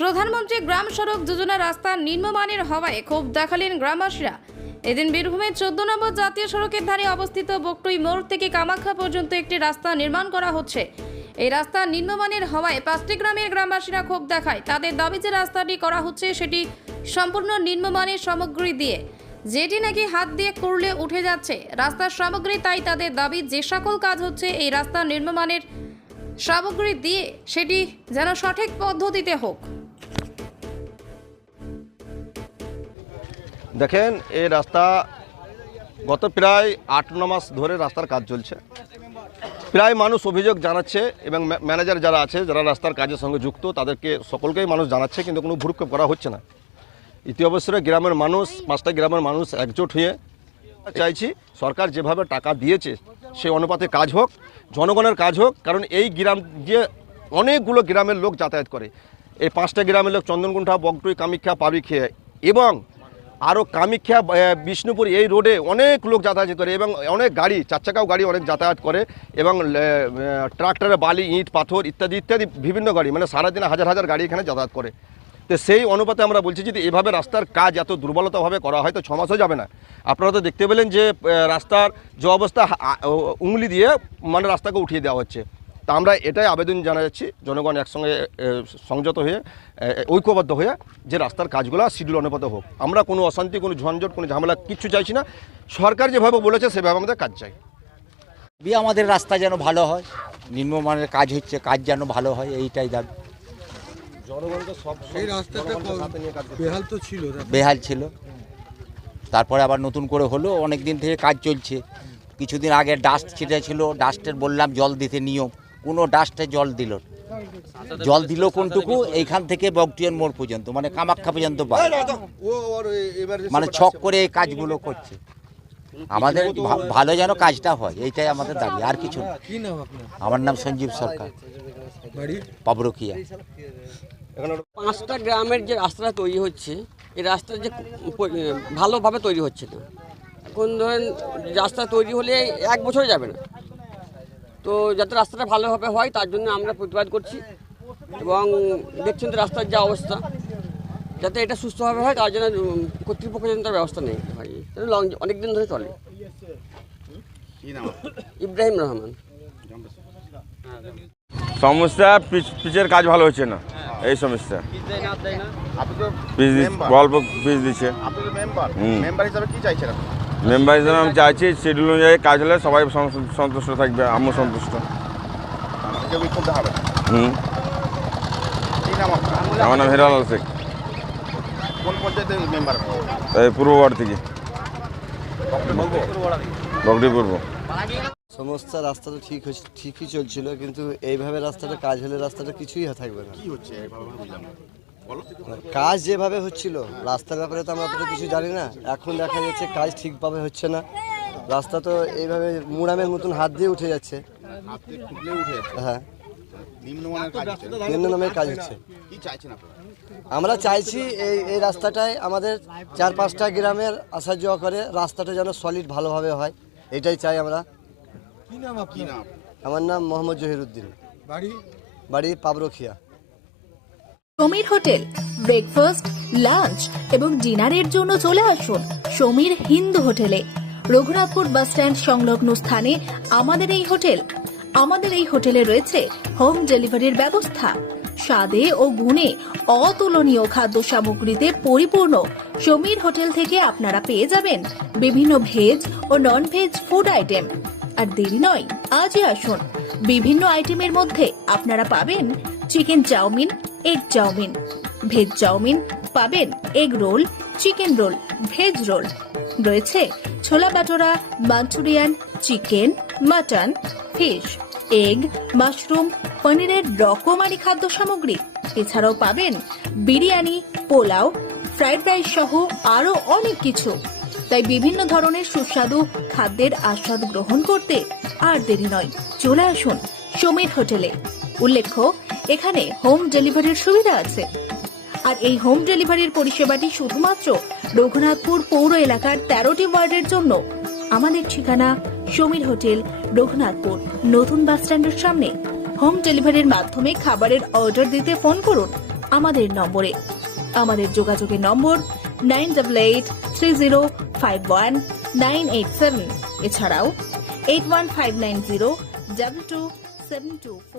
প্রধানমন্ত্রী গ্রাম সড়ক যোজনা রাস্তা নিম্নমানের হওয়ায় ক্ষোভ দেখালেন গ্রামবাসীরা। এদিন বীরভূমের 14 নম্বর জাতীয় সড়কের ধারে অবস্থিত বকটুই মোড় থেকে কামাখ্যা পর্যন্ত একটি রাস্তা নির্মাণ করা হচ্ছে। এই রাস্তা নিম্নমানের হওয়ায় 5টি গ্রামের গ্রামবাসীরা ক্ষোভ দেখায়। তাদের দাবি যে রাস্তাটি করা হচ্ছে সেটি সম্পূর্ণ নিম্নমানের সামগ্রী দিয়ে, যেটি নাকি হাত দিয়ে করলে উঠে যাচ্ছে রাস্তার সামগ্রী। তাই তাদের দাবি যে সকল কাজ হচ্ছে এই রাস্তা নিম্নমানের সামগ্রী দিয়ে সেটি যেন সঠিক পদ্ধতিতে হোক। দেখেন, এই রাস্তা গত প্রায় 8-9 মাস ধরে রাস্তার কাজ চলছে। প্রায় মানুষ অভিযোগ জানাচ্ছে এবং ম্যানেজার যারা আছে, যারা রাস্তার কাজের সঙ্গে যুক্ত, তাদেরকে সকলকেই মানুষ জানাচ্ছে, কিন্তু কোনো ভ্রুক্ষেপ করা হচ্ছে না। ইতি অবসরে গ্রামের মানুষ, 5টা গ্রামের মানুষ একজোট হয়ে চাইছি সরকার যেভাবে টাকা দিয়েছে সেই অনুপাতে কাজ হোক, জনগণের কাজ হোক। কারণ এই গ্রাম দিয়ে অনেকগুলো গ্রামের লোক যাতায়াত করে। এই 5টা গ্রামের লোক চন্দনকুণ্ঠা, বকটুই, কামাখ্যা, পাবিখিয়া এবং আরও কামাখ্যা, বিষ্ণুপুর, এই রোডে অনেক লোক যাতায়াত করে এবং অনেক গাড়ি, 4 চাকাও গাড়ি অনেক যাতায়াত করে এবং ট্রাক্টরে বালি, ইট, পাথর ইত্যাদি ইত্যাদি বিভিন্ন গাড়ি, মানে সারাদিনে হাজার হাজার গাড়ি এখানে যাতায়াত করে। তো সেই অনুপাতে আমরা বলছি যদি এভাবে রাস্তার কাজ এত দুর্বলতাভাবে করা হয় তো 6 মাসও যাবে না। আপনারা তো দেখতে পেলেন যে রাস্তার যে অবস্থা, উংলি দিয়ে মানে রাস্তাকে উঠিয়ে দেওয়া হচ্ছে। তা আমরা এটাই আবেদন জানাচ্ছি জনগণ একসঙ্গে সংযত হয়ে, ঐক্যবদ্ধ হয়ে, যে রাস্তার কাজগুলো শিডিউল অনুপাতে হোক। আমরা কোনো অশান্তি, কোনো ঝঞ্ঝট, কোনো ঝামেলা কিচ্ছু চাইছি না। সরকার যেভাবে বলেছে সেভাবে আমাদের কাজ চাই। আমাদের রাস্তা যেন ভালো হয়, নিম্নমানের কাজ হচ্ছে, কাজ যেন ভালো হয়, এইটাই দাবি। বেহাল ছিল, তারপরে আবার নতুন করে হলো। অনেক দিন থেকে কাজ চলছে। কিছুদিন আগে ডাস্ট ছিটে ছিল, ডাস্টের বললাম জল দিতে নিয়ম, কোনো ডাস্টে জল দিল কোনটুকু, এইখান থেকে বকটুই মোড় পর্যন্ত, মানে কামাখ্যা পর্যন্ত পায়, মানে ছক করে এই কাজগুলো করছে। আমাদের ভালো যেন কাজটা হয়, এইটাই আমাদের দাবি, আর কিছু না। আমার নাম সঞ্জীব সরকার, পাবরকিয়া। 5টা গ্রামের যে রাস্তাটা তৈরি হচ্ছে, এই রাস্তা যে ভালোভাবে তৈরি হচ্ছে না। এখন ধরেন রাস্তা তৈরি হলে 1 বছর যাবে না। তো যাতে রাস্তাটা ভালোভাবে হয় তার জন্য আমরা প্রতিবাদ করছি এবং দেখছেন তো রাস্তার যা অবস্থা, যাতে এটা সুস্থভাবে হয় তার জন্য কর্তৃপক্ষ যেন তার ব্যবস্থা নেই হয়, অনেক দিন ধরে চলে। ইব্রাহিম রহমান। সমস্যা পিচের কাজ ভালো হচ্ছে না, এই সমস্যা। অল্প পিচ দিচ্ছে। মেম্বার হিসাবে আমি চাইছি শিডিউল অনুযায়ী কাজ হলে সবাই সন্তুষ্ট থাকবে, আমিও সন্তুষ্ট। আমার নাম হিরালাল শেখ, পূর্ব ওয়ার্ড থেকে, বকটুই পূর্ব। সমস্ত রাস্তা তো ঠিকই চলছিল, কিন্তু এইভাবে রাস্তাটা কাজ হলে রাস্তাটা কিছুই থাকবে না। কাজ যেভাবে হচ্ছিল রাস্তার ব্যাপারে তো আমরা অতটা কিছু জানি না। এখন দেখা যাচ্ছে কাজ ঠিকভাবে হচ্ছে না। রাস্তা তো এইভাবে মুড়ামের মতন হাত দিয়ে উঠে যাচ্ছে। হ্যাঁ, নিম্নমানের কাজ হচ্ছে। আমরা চাইছি এই রাস্তাটায় আমাদের 4-5টা গ্রামের আসা যাওয়া করে, রাস্তাটা যেন সলিড ভালোভাবে হয়, এটাই চাই আমরা। আমার নাম মোহাম্মদ জহিরুদ্দিন, বাড়ি পাবরখিয়া। সমীর হোটেল ব্রেকফাস্ট, লাঞ্চ এবং ডিনারের জন্য চলে আসুন সমীর হিন্দু হোটেলে। রঘুনাথপুর বাস স্ট্যান্ড সংলগ্ন স্থানে আমাদের এই হোটেলে রয়েছে হোম ডেলিভারির ব্যবস্থা। স্বাদে ও গুণে অতুলনীয় খাদ্য সামগ্রীতে পরিপূর্ণ সমীর হোটেল থেকে আপনারা পেয়ে যাবেন বিভিন্ন ভেজ ও নন ভেজ ফুড আইটেম। আর দেরি নয়, আজই আসুন। বিভিন্ন আইটেমের মধ্যে আপনারা পাবেন chicken chowmein, egg chowmein, veg chowmein, পাবেন egg roll, chicken roll, veg roll, রয়েছে chola bhatura, manchurian, chicken, mutton, fish, egg, mushroom, পনিরের রকমারি খাদ্য সামগ্রী। এছাড়াও পাবেন বিরিয়ানি, পোলাও, ফ্রাইড রাইস সহ আরো অনেক কিছু। তাই বিভিন্ন ধরনের সুস্বাদু খাদ্যের আস্বাদ গ্রহণ করতে আর দেরি নয়, চলে আসুন সমীর হোটেলে। উল্লেখ্য, এখানে হোম ডেলিভারির সুবিধা আছে। আর এই হোম ডেলিভারির পরিষেবাটি শুধুমাত্র রঘুনাথপুর পৌর এলাকার 13টি ওয়ার্ডের জন্য। আমাদের ঠিকানা সমীর হোটেল, রঘুনাথপুর নতুন বাস স্ট্যান্ডের সামনে। হোম ডেলিভারির মাধ্যমে খাবারের অর্ডার দিতে ফোন করুন আমাদের নম্বরে। আমাদের যোগাযোগের নম্বর 9883051987, এছাড়াও 815902272.